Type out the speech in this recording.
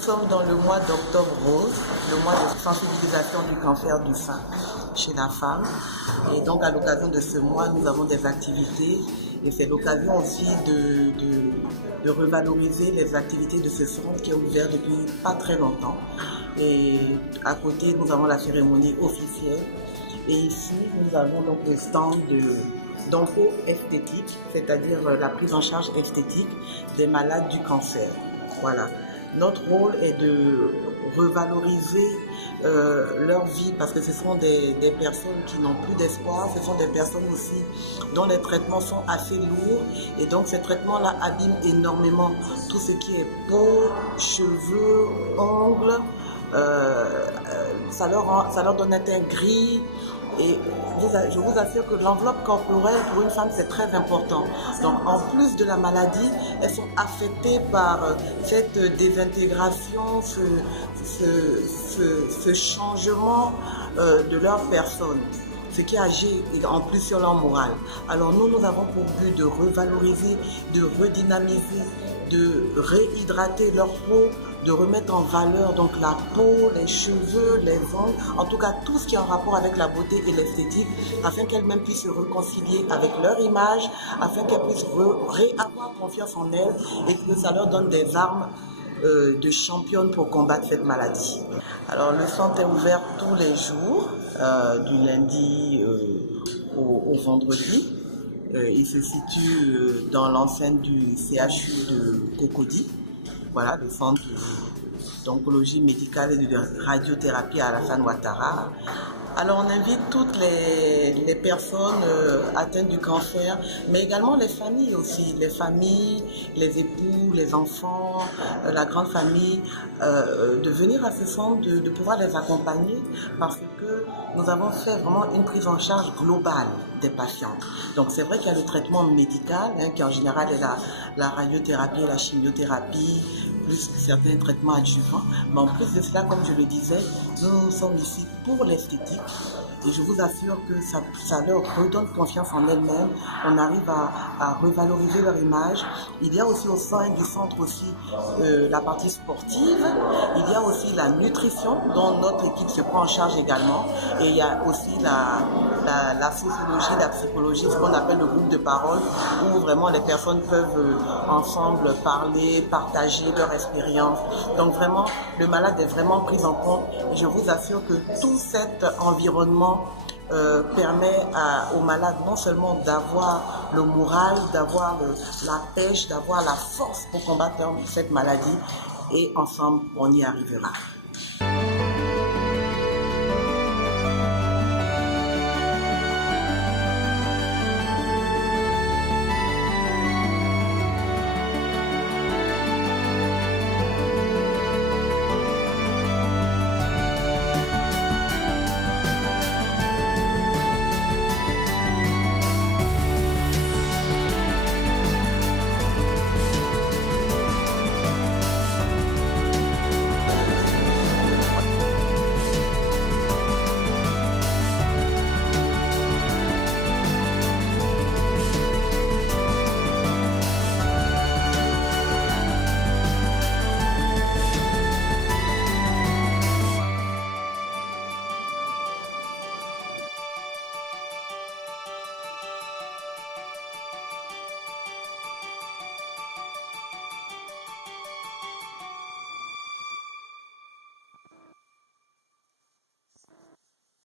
sommes dans le mois d'octobre rose, le mois de sensibilisation du cancer du sein chez la femme. Et donc à l'occasion de ce mois, nous avons des activités et c'est l'occasion aussi de revaloriser les activités de ce centre qui est ouvert depuis pas très longtemps. Et à côté, nous avons la cérémonie officielle. Et ici, nous avons donc le stand d'onco-esthétique, c'est-à-dire la prise en charge esthétique des malades du cancer. Voilà. Notre rôle est de revaloriser leur vie parce que ce sont des personnes qui n'ont plus d'espoir, ce sont des personnes aussi dont les traitements sont assez lourds et donc ces traitements-là abîment énormément tout ce qui est peau, cheveux, ongles, ça leur donne un teint gris. Et je vous assure que l'enveloppe corporelle pour une femme c'est très important. Donc en plus de la maladie, elles sont affectées par cette désintégration, ce changement de leur personne, ce qui agit en plus sur leur morale. Alors nous avons pour but de revaloriser, de redynamiser, de réhydrater leur peau, de remettre en valeur donc la peau, les cheveux, les ongles, en tout cas tout ce qui est en rapport avec la beauté et l'esthétique, afin qu'elles-mêmes puissent se réconcilier avec leur image, afin qu'elles puissent avoir confiance en elles et que ça leur donne des armes de championne pour combattre cette maladie. Alors le centre est ouvert tous les jours, du lundi au vendredi. Il se situe dans l'enceinte du CHU de Cocody. Voilà, le centre d'oncologie médicale et de radiothérapie à Alassane Ouattara. Alors on invite toutes les personnes atteintes du cancer, mais également les familles aussi, les époux, les enfants, la grande famille, de venir à ce centre, de pouvoir les accompagner parce que nous avons fait vraiment une prise en charge globale des patients. Donc c'est vrai qu'il y a le traitement médical, qui en général est la radiothérapie et la chimiothérapie, plus certains traitements adjuvants. Mais en plus de cela, comme je le disais, nous sommes ici pour l'esthétique. Et je vous assure que ça leur redonne confiance en elles-mêmes. On arrive à revaloriser leur image. Il y a aussi au sein du centre aussi la partie sportive. Il y a aussi la nutrition dont notre équipe se prend en charge également. Et il y a aussi la sociologie, la psychologie, ce qu'on appelle le groupe de parole, où vraiment les personnes peuvent ensemble parler, partager leur expérience. Donc vraiment, le malade est vraiment pris en compte. Et je vous assure que tout cet environnement permet aux malades non seulement d'avoir le moral, d'avoir la pêche, d'avoir la force pour combattre cette maladie et ensemble on y arrivera.